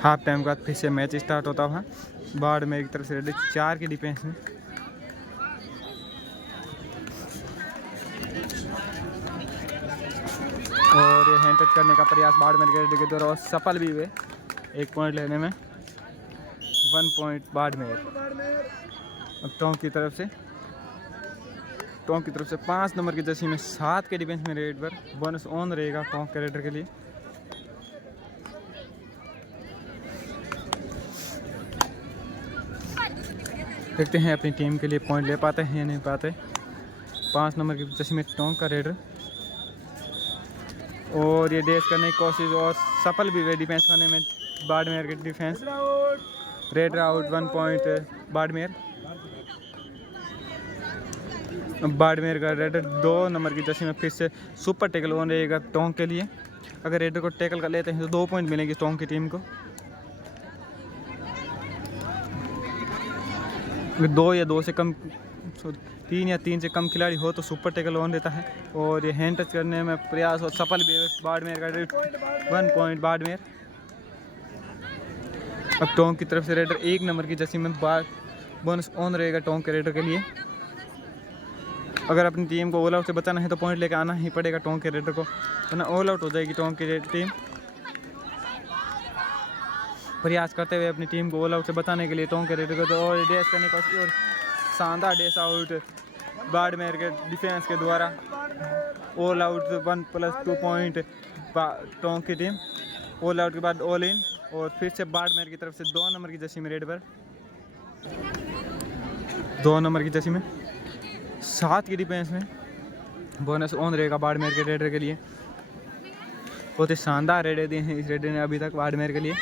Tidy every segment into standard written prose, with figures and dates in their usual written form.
Half time के बाद फिर से मैच स्टार्ट होता हुआ बाड़मेर की तरफ से रेड 4 की डिफेंस में। और ये हैंड टच करने का प्रयास बाड़मेर के रेड के द्वारा और सफल भी हुए 1 पॉइंट लेने में। 1 पॉइंट बाड़मेर। अब टोंक की तरफ से 5 नंबर की जर्सी में 7 के डिफेंस में रेड पर बोनस ऑन रहेगा टोंक के रेडर के लिए। देखते हैं अपनी टीम के लिए पॉइंट ले पाते हैं या नहीं पाते। 5 नंबर की जर्सी में टोंक का रेडर और ये डैश करने की कोशिश और सफल भी हुए डिफेंस करने में बाड़मेर के defence. Raider out 1 point Barmer. Barmer का रेडर 2 नंबर की जर्सी में फिर से सुपर टैकल ऑन रहेगा टोंक के लिए। अगर रेडर को टैकल कर लेते हैं तो 2 पॉइंट मिलेंगे टोंक की टीम को। 2 या 2 से कम 3 या 3 से कम खिलाड़ी हो तो सुपर टैकल ऑन रहता है। और ये हैंड टच करने में प्रयास और सफल भी है बाड़मेर का रेडर 1 पॉइंट बाड़मेर। अब टोंक की तरफ से रेडर 1 नंबर की जर्सी में बोनस ऑन रहेगा टोंक के रेडर के लिए। अगर अपनी टीम को ऑल आउट से बचाना है तो पॉइंट लेकर आना ही पड़ेगा टोंक के रेडर को, वरना ऑल आउट हो जाएगी टोंक की टीम। प्रयास करते हुए अपनी टीम को ऑल आउट से बचाने के लिए टोंक के रेडर को और डैश करने का और शानदार डैश आउट बाड़मेर के डिफेंस के द्वारा। ऑल आउट 1+2 पॉइंट टोंक की टीम। ऑल आउट के बाद ऑल इन और फिर से बाड़मेर की तरफ से 2 नंबर की जर्सी में रेड पर 2 नंबर की जर्सी में 7 की डिफेंस में बोनस ऑन रहेगा बाड़मेर के रेडर के लिए। बहुत ही शानदार रेडर दिए हैं इस रेडर ने अभी तक बाड़मेर के लिए।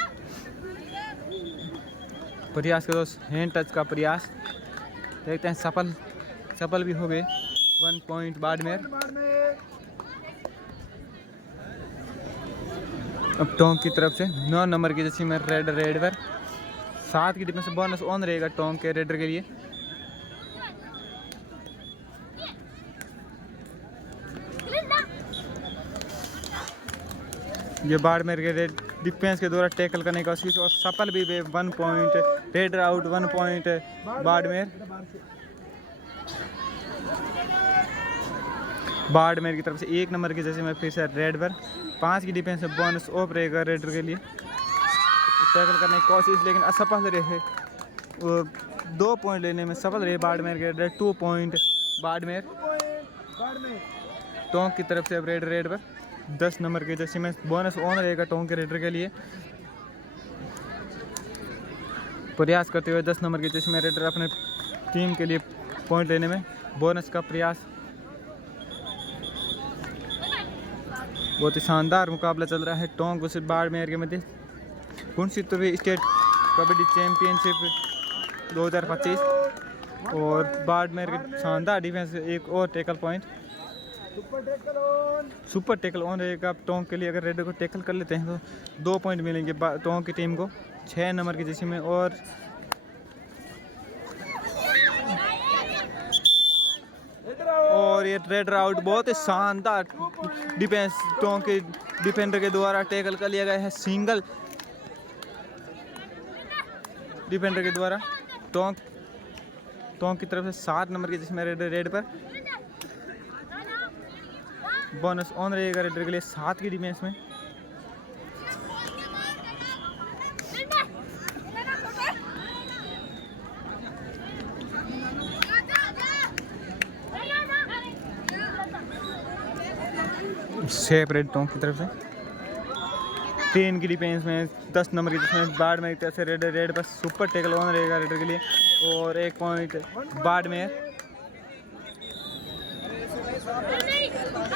प्रयास करो हैंड टच का प्रयास, देखते हैं सफल भी हो गए। 1 पॉइंट बाड़मेर। अब टोंक की तरफ से 9 नंबर की जर्सी में रेड पर 7 की डिफेंस बोनस ऑन रहेगा टोंक के रेडर के लिए। ये बाड़मेर के रेड डिफेंस के द्वारा टैकल करने की कोशिश और सफल भी हुए 1 point raider out 1 point Barmer. Barmer की तरफ से 1 नंबर की जर्सी में फिर से रेड पर 5 की डिफेंस में बोनस ऑफ रहेगा रेडर के लिए। टैकल करने की कोशिश लेकिन असफल रहे और 2 पॉइंट लेने में सफल रहे बाड़मेर के रेडर 2 पॉइंट बाड़मेर। टोंक की तरफ से अब रेड पर 10 नंबर की जर्सी में बोनस ऑन रहेगा टोंक के रेडर के लिए। प्रयास करते हुए 10 नंबर की जर्सी में रेडर अपने टीम के लिए पॉइंट लेने में बोनस का प्रयास। बहुत ही शानदार मुकाबला चल रहा है टोंक वर्सेस बाड़मेर के मध्य। गुणसितवी स्टेट कबड्डी चैंपियनशिप 2025 और बाड़मेर के शानदार डिफेंस एक और tackle point. Super tackle on रहेगा टोंक के लिए। अगर रेडर को टैकल कर लेते हैं तो 2 पॉइंट मिलेंगे टोंक की टीम को 6 नंबर की जर्सी में। और ये रेडर आउट बहुत ही शानदार डिफेंस टोंक के डिफेंडर के द्वारा टैकल कर लिया गया है। सिंगल डिफेंडर के द्वारा टोंक की तरफ से 7 नंबर की जर्सी में रेड पर बोनस ऑन रहेगा रेडर के लिए 7 की डिफेंस में। सेफ रेड टोंक की तरफ से 3 की डिफेंस में 10 नंबर की डिफेंस बाड़मेर की तरफ से रेड पर सुपर टैकल ऑन रहेगा रेडर के लिए और 1 पॉइंट बाड़मेर।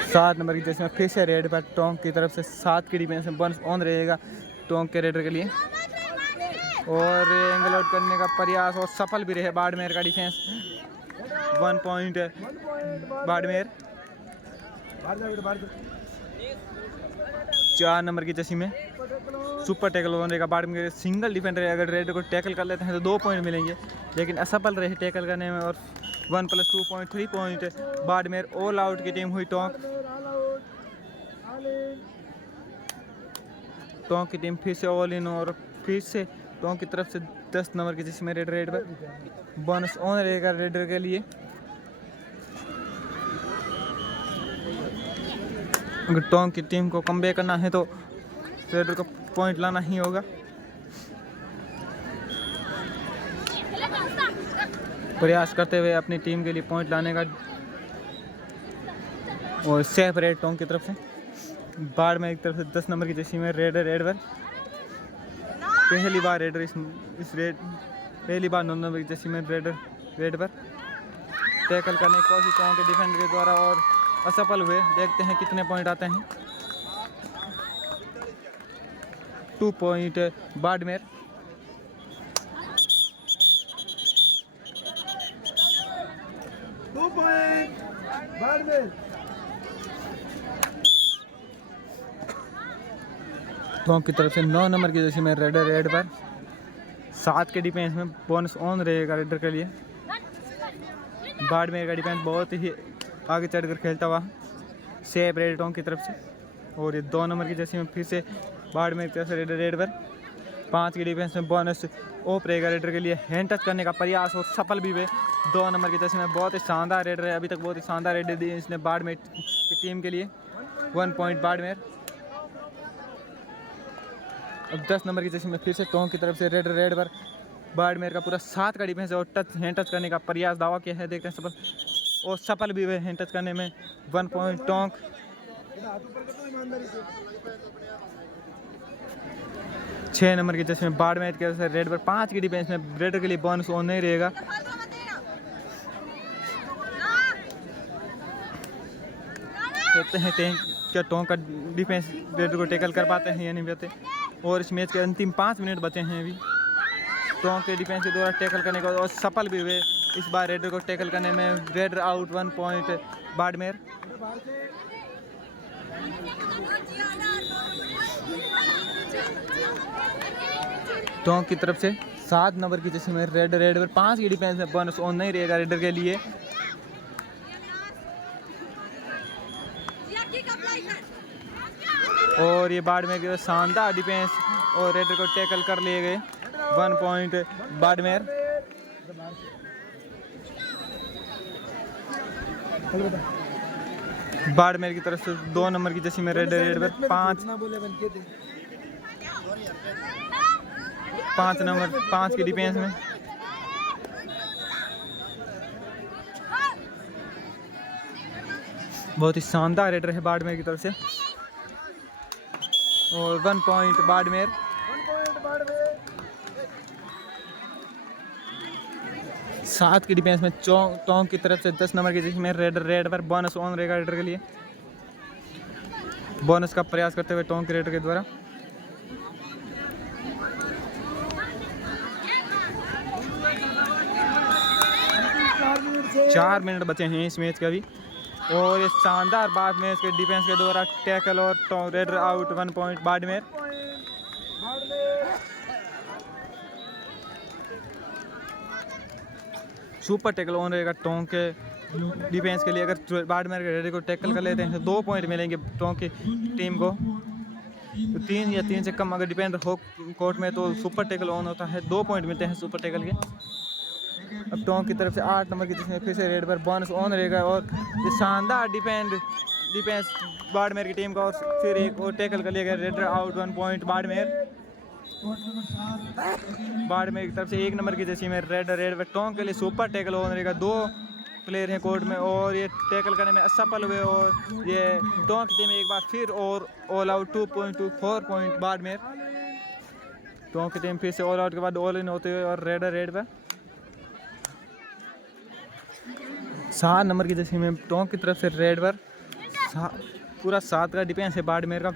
7 नंबर की जर्सी में फिर से रेड पर टोंक की तरफ से 7 की डिफेंस में बोनस ऑन रहेगा टोंक के रेडर के लिए। और एंगल आउट करने का प्रयास और सफल भी रहे बाड़मेर का डिफेंस। 1 पॉइंट बाड़मेर। 4 नंबर की जर्सी में सुपर टैकल ऑन रहेगा बाड़मेर। सिंगल डिफेंडर है, अगर रेडर को टैकल कर लेते हैं तो 2 पॉइंट मिलेंगे, लेकिन असफल रहे टैकल करने में और 1+2 point 3 point Barmer. All out की टीम हुई टोंक की टीम फिर से ऑल इन और फिर से टोंक की तरफ से 10 नंबर की जिसमें रेड पर बोनस ऑन रहेगा रेडर के लिए। अगर टोंक की टीम को कमबैक करना है तो रेडर को पॉइंट लाना ही होगा। प्रयास करते हुए अपनी टीम के लिए पॉइंट लाने का। और सेफ रेड टोंक की तरफ से बाड़मेर की तरफ से 10 नंबर की जर्सी में रेड पर पहली बार रेडर पहली बार 9 नंबर की जर्सी में रेड पर टैकल करने की कोशिश टोंक के डिफेंडर के द्वारा और असफल हुए। देखते हैं कितने पॉइंट आते हैं। 2 पॉइंट बाड़मेर। टोंक की तरफ से 9 नंबर की जर्सी में रेड पर 7 के डिफेंस में बोनस ऑन रहेगा रेडर के लिए। बाड़मेर का डिफेंस बहुत ही आगे चढ़कर खेलता हुआ सेफ रेड टोंक की तरफ से। और ये 2 नंबर की जर्सी में फिर से बाड़मेर की तरफ से रेड पर 5 की डिफेंस में बोनस ऑफ रहेगा रेडर के लिए। हैंड टच करने का प्रयास और सफल भी हुए। 2 नंबर की जर्सी में बहुत ही शानदार रेडर है, अभी तक बहुत ही शानदार रेडर दी इसने बाड़मेर की टीम के लिए। 1 पॉइंट बाड़मेर। अब 10 नंबर की जर्सी में फिर से टोंक की तरफ से रेड पर बाड़मेर का पूरा 7 का डिफेंस और हैंड टच करने का प्रयास दावा किया है। देखते हैं सफल और सफल भी हुए हैंड टच करने में। 1 पॉइंट टोंक। 6 नंबर की जर्सी में बाड़मेर की तरफ से रेड पर 5 की डिफेंस में रेडर के लिए बोनस ऑन नहीं रहेगा। देखते हैं क्या टोंक का डिफेंस रेडर को टैकल कर पाते हैं या नहीं पाते। और इस मैच के अंतिम 5 मिनट बचे हैं अभी। टोंक के डिफेंस के द्वारा टैकल करने का और सफल भी हुए इस बार रेडर को टैकल करने में। Raider out. 1 point Barmer. Tonk की तरफ से 7 नंबर की जर्सी में रेड पर 5 की डिफेंस में बोनस ऑन नहीं रहेगा रेडर के लिए। और ये बाड़मेर के शानदार डिफेंस और रेडर को टैकल कर लिए गए। 1 पॉइंट बाड़मेर। बाड़मेर की तरफ से 2 नंबर की जर्सी में रेड पर 5 नंबर 5 की डिफेंस में बहुत ही शानदार रेडर है बाड़मेर की तरफ से। और 1 पॉइंट बाड़मेर। 7 की डिफेंस में टोंक की तरफ से 10 नंबर की जर्सी में रेड पर बोनस ऑन रहेगा रेडर के लिए। बोनस का प्रयास करते हुए टोंक के रेडर के द्वारा। चार मिनट बचे हैं इस मैच के अभी। और ये शानदार बाद में इसके डिफेंस के द्वारा टैकल और raider out. 1 point Barmer. Super tackle on रहेगा टोंक के डिफेंस के लिए। अगर बाड़मेर के रेडर को टैकल कर लेते हैं तो 2 पॉइंट मिलेंगे टोंक की टीम को। तो 3 या 3 से कम अगर डिफेंडर हो कोर्ट में तो सुपर टैकल ऑन होता है। 2 पॉइंट मिलते हैं सुपर टैकल के। अब टोंक की तरफ से 8 नंबर की जिसमें फिर से रेड पर बोनस ऑन रहेगा। और ये शानदार डिफेंस बाड़मेर की टीम का। और फिर एक और टैकल कर लिया गया। Raider out. 1 point Barmer. Barmer की तरफ से 1 नंबर की जर्सी में रेड पर टोंक के लिए सुपर टैकल ऑन रहेगा। 2 प्लेयर हैं कोर्ट में और ये टैकल करने में असफल हुए। और ये टोंक की टीम एक बार फिर और all out. 2 point 4 point Barmer. Tonk की टीम फिर से ऑल आउट के बाद ऑल इन होते हुए और रेड पर 7 नंबर की जर्सी में टोंक की तरफ से रेड पर पूरा 7 का डिफेंस है। बाड़मेर का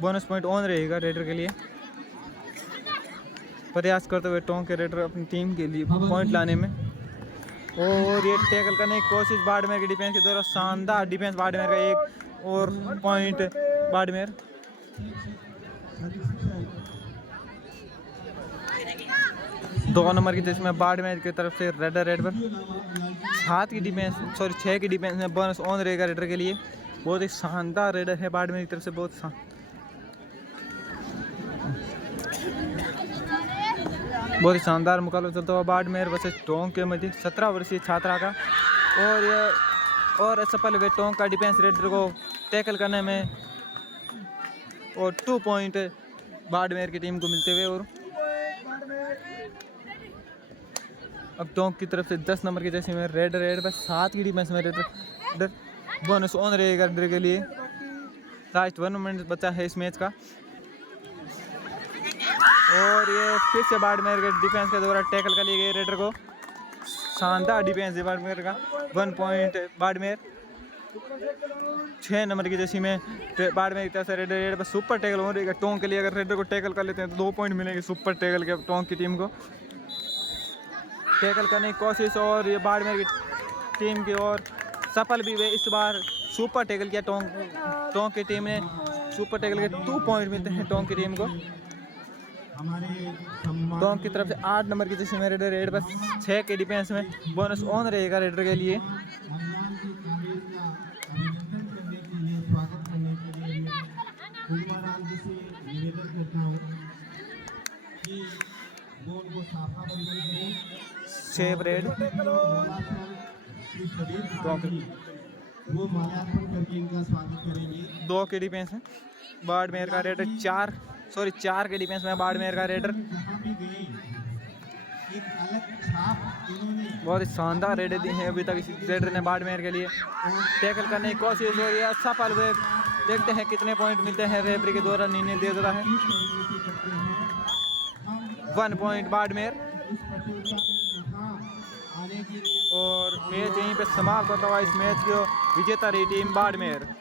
बोनस पॉइंट ऑन रहेगा रेडर के लिए। प्रयास करते हुए टोंक के रेडर अपनी टीम के लिए पॉइंट लाने में। और ये टैकल करने की कोशिश बाड़मेर के डिफेंस के द्वारा। शानदार डिफेंस बाड़मेर का। 1 और पॉइंट बाड़मेर। दो नंबर की जिसमें बाड़मेर की तरफ से रेड पर 6 की डिफेंस में बोनस ऑन रहेगा रेडर के लिए। बहुत ही शानदार रेडर है बाड़मेर की तरफ से। बहुत बहुत ही शानदार मुकाबला चलता हुआ बाड़मेर वर्सेस टोंक के मध्य 17 वर्षीय छात्रा का। और ये और असफल हुए टोंक का डिफेंस रेडर को टैकल करने में और 2 पॉइंट बाड़मेर की टीम को मिलते हुए। और अब टोंक की तरफ से 10 नंबर की जैसे में रेडर बस 7 की डिफेंस में रेडर बोनस ऑन रहेगा रेडर के लिए। लास्ट 1 मिनट बचा है इस मैच का। और ये फिर से बाड़मेर के डिफेंस के द्वारा टैकल कर लिए गए रेडर को। शानदार डिफेंस है बाड़मेर का। 1 पॉइंट बाड़मेर। 6 नंबर की जैसी में बाड़मेर की तरफ से रेडर पर सुपर टैकल हो रही है टोंक के लिए। अगर रेडर को टैकल कर लेते हैं तो 2 पॉइंट मिलेंगे सुपर टैकल के टोंक की टीम को। टैकल करने की कोशिश और ये बाड़मेर की टीम की ओर सफल भी हुए। इस बार सुपर टैकल किया टोंक की टीम ने। सुपर टैकल के 2 पॉइंट मिलते हैं टोंक की टीम को। टोंक की तरफ से 8 नंबर की जैसे में रेडर पर 6 के डिफेंस में बोनस ऑन रहेगा रेडर के लिए। सेव रेड वो माल्यार्पण करके इनका स्वागत करेंगे। 2 के डिफेंस में बाड़मेर का रेडर 4 के डिफेंस में बाड़मेर का रेडर। बहुत ही शानदार रेडर दी है अभी तक इस रेडर ने बाड़मेर के लिए। टैकल करने की कोशिश हो रही है सफल हुए। देखते हैं कितने पॉइंट मिलते हैं रेफरी के द्वारा निर्णय दिया जाता है। 1 पॉइंट बाड़मेर। और मैच यहीं पे समाप्त होता हुआ इस मैच की विजेता रही टीम बाड़मेर।